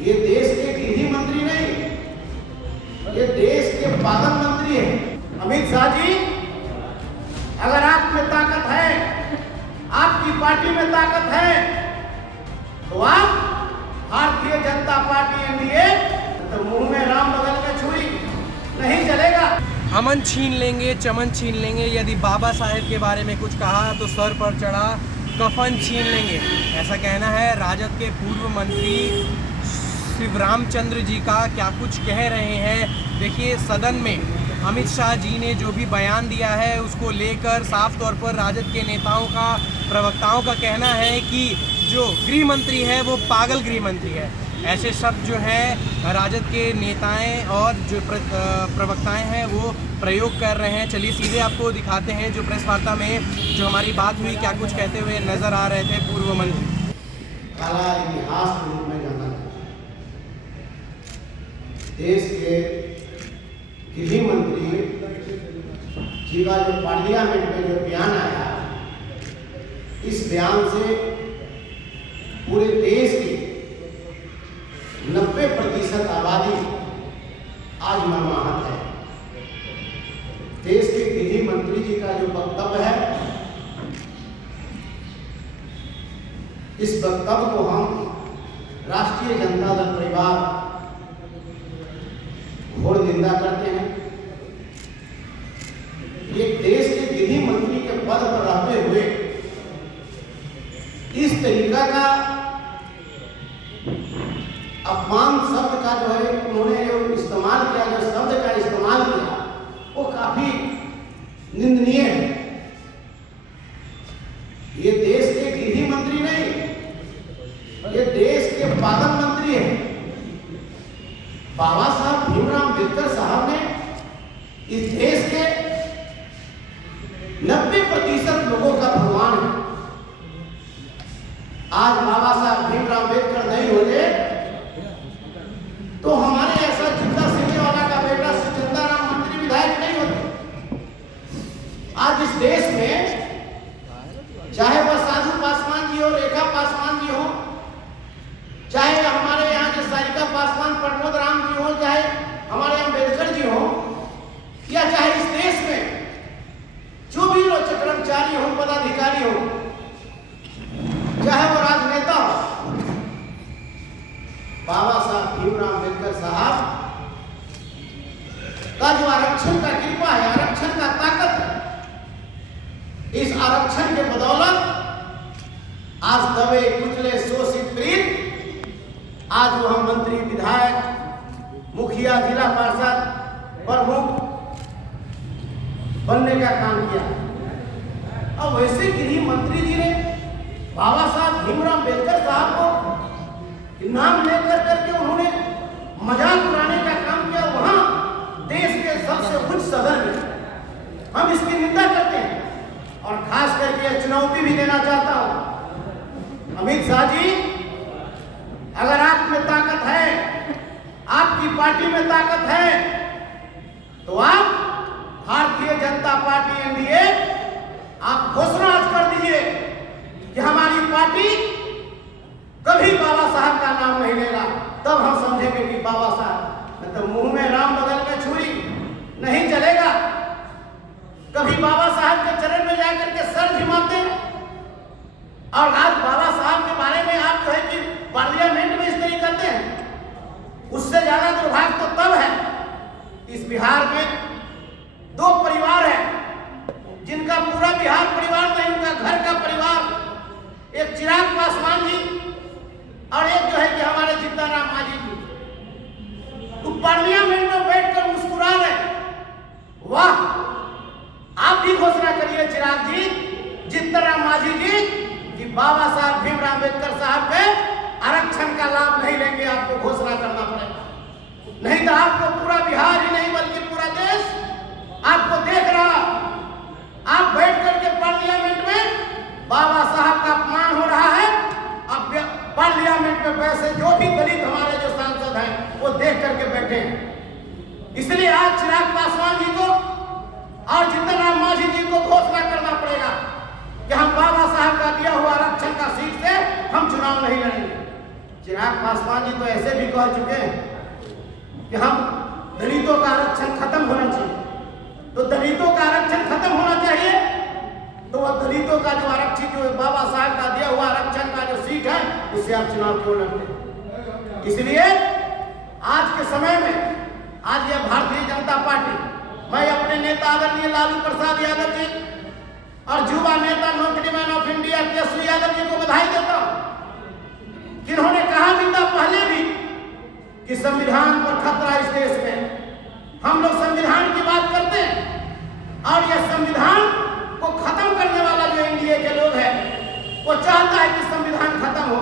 ये देश के गृह मंत्री नहीं, ये देश के पालन मंत्री हैं। अमित शाह जी, अगर आप में ताकत है, आपकी पार्टी में ताकत है, तो आप भारतीय जनता पार्टी एनडीए, तो मुंह में राम बगल में छुरी नहीं चलेगा। अमन छीन लेंगे, चमन छीन लेंगे। यदि बाबा साहेब के बारे में कुछ कहा तो सर पर चढ़ा कफन छीन लेंगे, ऐसा कहना है राजद के पूर्व मंत्री शिवरामचंद्र जी का। क्या कुछ कह रहे हैं, देखिए। सदन में अमित शाह जी ने जो भी बयान दिया है उसको लेकर साफ तौर पर राजद के नेताओं का, प्रवक्ताओं का कहना है कि जो गृह मंत्री है वो पागल गृह मंत्री है। ऐसे शब्द जो हैं राजद के नेताएं और जो प्रवक्ताएं हैं वो प्रयोग कर रहे हैं। चलिए सीधे आपको दिखाते हैं जो प्रेस वार्ता में जो हमारी बात हुई, क्या कुछ कहते हुए नजर आ रहे थे पूर्व मंत्री। काला इतिहास के रूप में जाना जाता है। देश के गृह मंत्री जी का जो पार्लियामेंट में जो बयान आया, इस बयान से पूरे देश की 90% आबादी आज मर्माहत है। देश के गृह मंत्री जी का जो वक्तव्य है, इस वक्तव्य को हम राष्ट्रीय जनता दल परिवार घोर निंदा करते हैं। ये देश के गृह मंत्री के पद पर रहते हुए इस तरीका का अपमान शब्द का जो है उन्होंने जो इस्तेमाल किया, जो शब्द का इस्तेमाल किया, वो काफी निंदनीय है। ये देश के गृह मंत्री नहीं, ये देश के पालन मंत्री हैं। बाबा साहब भीमराव अम्बेडकर साहब ने इस देश के 90% लोगों का भगवान है। आज बाबा साहब भीमराव अम्बेडकर नहीं होते तो हमारे ऐसा जिंदा सिंहवाला का बेटा चंदाराम मंत्री विधायक नहीं होते। आज इस देश में चाहे वह साधु पासवान जी हो, रेखा पासवान जी हो, चाहे हमारे यहाँ के सारिका पासवान, प्रमोद राम जी हो, चाहे हमारे अम्बेडकर जी हो, या चाहे इस देश में जो भी लोग कर्मचारी हो, पदाधिकारी हो, चाहे वो राजनेता हो, बाबा साहब भीमराव अम्बेडकर साहब का जो आरक्षण का कृपा है, आरक्षण का ताकत है, इस आरक्षण के बदौलत आज दबे कुचले शोषित पीड़ित आज वो हम मंत्री, विधायक, मुखिया, जिला पार्षद, प्रमुख बनने का काम किया। अब वैसे गृह मंत्री जी ने बाबा साहब भीमराव अम्बेडकर साहब को नाम लेकर करके उन्होंने मजाक उड़ाने का काम किया। वहां देश के सबसे उच्च सदन में हम इसकी निंदा करते हैं और खास करके चुनौती भी देना चाहता हूं। अमित शाह जी, अगर आप में ताकत है, आपकी पार्टी में ताकत है, तो आप भारतीय जनता पार्टी एनडीए आप घोषणा आज कर दीजिए कि हमारी पार्टी कभी बाबा साहब का नाम नहीं लेगा। तब हम समझेंगे कि बाबा साहब, नहीं तो मुंह में राम बगल में छुरी नहीं चलेगा। कभी बाबा साहब के चरण में जाकर के सर झुकाते हैं और आज बाबा साहब के बारे में आप जो है कि पार्लियामेंट में इस तरह करते हैं। उससे ज्यादा दुर्भाग्य तो तब है, इस बिहार में 2 परिवार है जिनका पूरा बिहार परिवार नहीं, उनका घर का परिवार, एक चिराग पासवान जी और एक जो है कि हमारे जिद्दाराम मांझी जी, तो पार्लियामेंट में बैठकर मुस्कुरा रहे। वाह, आप भी घोषणा करिए चिराग जी, जिद्दाराम मांझी जी, कि बाबा साहब भीमराव अम्बेडकर साहब के आरक्षण का लाभ नहीं लेंगे। आपको घोषणा करना पड़ेगा, नहीं तो आपको पूरा बिहार ही नहीं बल्कि पूरा देश आपको देख रहा। आप बैठ करके पार्लियामेंट में बाबा साहब का अपमान हो रहा है। अब पार्लियामेंट में वैसे जो भी दलित हमारे जो सांसद हैं वो देख करके बैठे हैं। इसलिए आज चिराग पासवान जी को और जिद्दाराम मांझी जी को घोषणा करना पड़ेगा कि हम बाबा साहब का दिया हुआ आरक्षण का सीट से हम चुनाव नहीं लड़ेंगे। चिराग पासवान जी तो ऐसे भी कह चुके हैं कि हम दलितों का आरक्षण खत्म होना चाहिए। तो दलितों का आरक्षण खत्म होना चाहिए तो वह दलितों का जो आरक्षित जो बाबा साहब का दिया हुआ आरक्षण का जो सीट है उससे आप चुनाव क्यों लड़ते। इसलिए आज के समय में आज यह भारतीय जनता पार्टी, मैं अपने नेता आदरणीय लालू प्रसाद यादव जी और युवा नेता नौजवान ऑफ इंडिया तेजस्वी यादव जी को बधाई देता हूं, जिन्होंने कहा भी था पहले भी कि संविधान पर खतरा इस देश में। हम लोग संविधान की बात करते हैं और यह संविधान को खत्म करने वाला जो एनडीए के लोग हैं वो चाहता है कि संविधान खत्म हो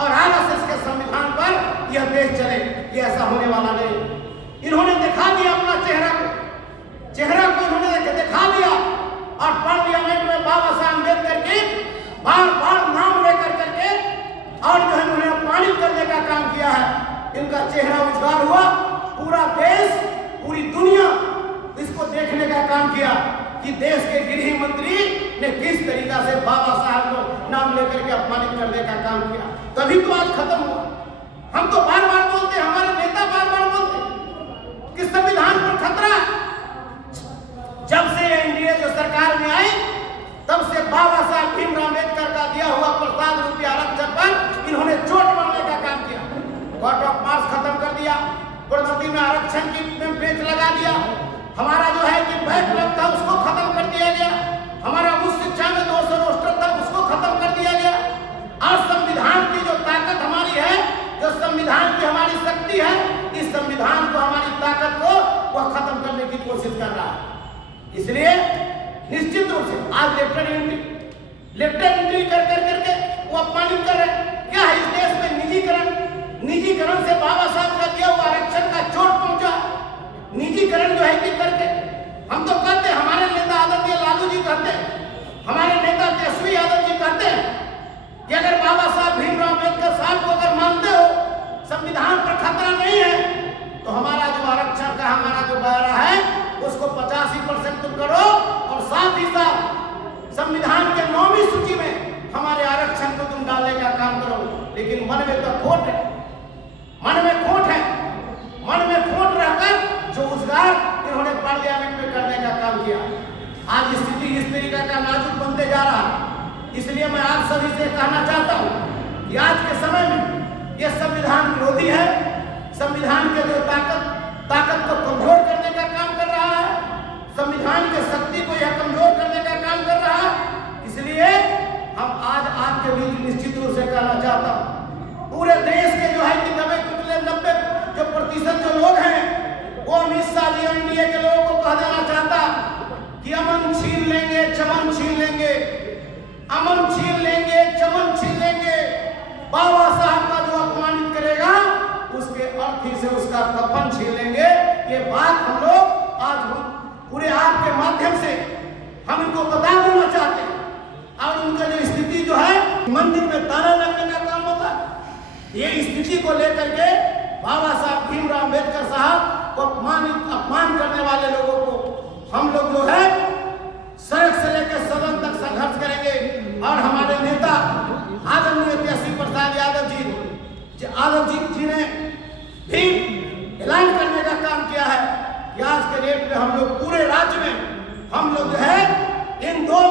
और आरएसएस के संविधान पर यह देश चले। ये ऐसा होने वाला नहीं। इन्होंने दिखा दिया अपना चेहरा को इन्होंने दिखा दिया और पार्लियामेंट में बाबा साहब अम्बेडकर के बार बार नाम लेकर करके और जो है उन्हें अपमानित करने का काम किया है। इनका चेहरा उजागर हुआ, पूरा देश पूरी दुनिया इसको देखने का काम किया कि देश के गृह मंत्री ने किस तरीका से बाबा साहब को नाम लेकर के अपमानित करने का काम किया। तभी तो आज खत्म हुआ। हम तो बार बार बोलते, हमारे नेता बार बार बोलते कि संविधान पर खतरा है। जब से एनडीए जो सरकार में आई तब से बाबा साहब भीमराव अम्बेडकर का दिया हुआ प्रसाद रूपी आरक्षण पर इन्होंने चोट मारने का काम किया। कोर्ट ऑफ मार्च खत्म कर दिया, प्रोन्नति में आरक्षण की पेच लगा दिया, हमारा जो है कि बैकलॉग था उसको खत्म कर दिया गया, हमारा उच्च शिक्षा में 200 रोस्टर था उसको खत्म कर दिया गया। और संविधान की जो ताकत हमारी है, जो संविधान की हमारी शक्ति है, इस संविधान को हमारी ताकत को वह खत्म करने की कोशिश कर रहा है। इसलिए निश्चित रूप से आज लेफ्ट एंट्री कर करके वो अपमानित कर रहे हैं। क्या है इस देश में निजीकरण से बाबा साहब का दिया हुआ आरक्षण का चोट पहुंचा। निजीकरण जो है कि करके हम तो कहते हैं, हमारे नेता आदरणीय लालू जी कहते हैं, हमारे नेता तेजस्वी यादव जी कहते हैं कि अगर बाबा साहब भीमराव अम्बेडकर साहब को अगर मानते हो संविधान पर खतरा नहीं है तो हमारा जो आरक्षण का हमारा जो दायरा है उसको 85% तुम करो और साथ ही साथ संविधान के 9वीं सूची में हमारे आरक्षण को तुम डालने का काम करो। लेकिन मन में तो खोट है, मन में खोट रहकर जो उजगार इन्होंने पार्लियामेंट में करने का काम किया। आज स्थिति इस तरीका का नाजुक बनते जा रहा है। इसलिए मैं आप सभी से कहना चाहता हूं कि आज के समय में यह संविधान विरोधी है। संविधान के जो ताकत को कमजोर करने का काम कर रहा है, संविधान के शक्ति को यह कमजोर करने का काम कर रहा है। इसलिए हम आज आपके बीच निश्चित रूप से कहना चाहता हूं, पूरे देश के जो है कि 90% जो लोग हैं वो अमित शाह जी एनडीए के लोगों को कह देना चाहता कि अमन छीन लेंगे, चमन छीन लेंगे, अमन छीन लेंगे, चमन छीन लेंगे। बाबा साहब का जो अपमानित करेगा उसके अर्थी से उसका कफन छीन लेंगे। ये बात हम लोग आज पूरे आपके माध्यम से हम इनको बता देना चाहते हैं। और उनका जो स्थिति जो है मंदिर में ताला लगने का काम होता है, ये स्थिति को लेकर के बाबा साहब भीमराव अम्बेडकर साहब को अपमान करने वाले लोगों को हम लोग जो है सड़क से लेकर सदन तक संघर्ष करेंगे। और हमारे नेता आदरणीय तेजस्वी प्रसाद यादव जी ने भी ऐलान करने का काम किया है कि आज के डेट में हम लोग पूरे राज्य में हम लोग जो है इन दो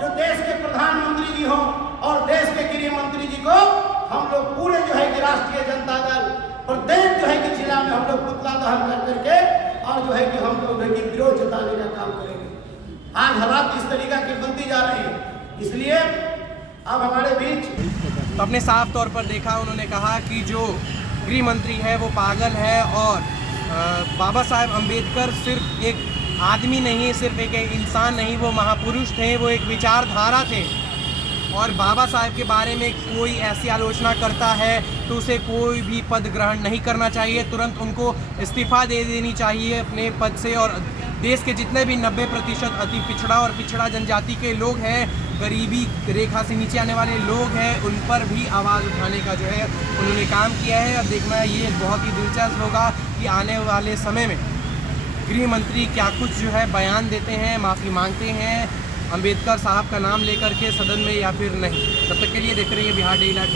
जो देश के प्रधानमंत्री जी हों और देश के गृह मंत्री जी को हम लोग पूरे जो है कि राष्ट्रीय जनता दल प्रत्येक जो है कि जिला में हम लोग पुतला दहन कर करके और जो है कि हम लोग विरोध जताने का काम करेंगे। आज हालात इस तरीका की बनती जा रही है। इसलिए अब हमारे बीच तो अपने साफ तौर पर देखा, उन्होंने कहा कि जो गृह मंत्री है वो पागल है और बाबा साहब अम्बेडकर सिर्फ एक आदमी नहीं, सिर्फ एक इंसान नहीं, वो महापुरुष थे, वो एक विचारधारा थे। और बाबा साहब के बारे में कोई ऐसी आलोचना करता है तो उसे कोई भी पद ग्रहण नहीं करना चाहिए, तुरंत उनको इस्तीफा दे देनी चाहिए अपने पद से। और देश के जितने भी 90% अति पिछड़ा और पिछड़ा जनजाति के लोग हैं, गरीबी रेखा से नीचे आने वाले लोग हैं, उन पर भी आवाज़ उठाने का जो है उन्होंने काम किया है। अब देखना ये बहुत ही दिलचस्प होगा कि आने वाले समय में गृह मंत्री क्या कुछ जो है बयान देते हैं, माफ़ी मांगते हैं अम्बेडकर साहब का नाम लेकर के सदन में या फिर नहीं। तब तक के लिए देखते रहिए बिहार डेली लाइव।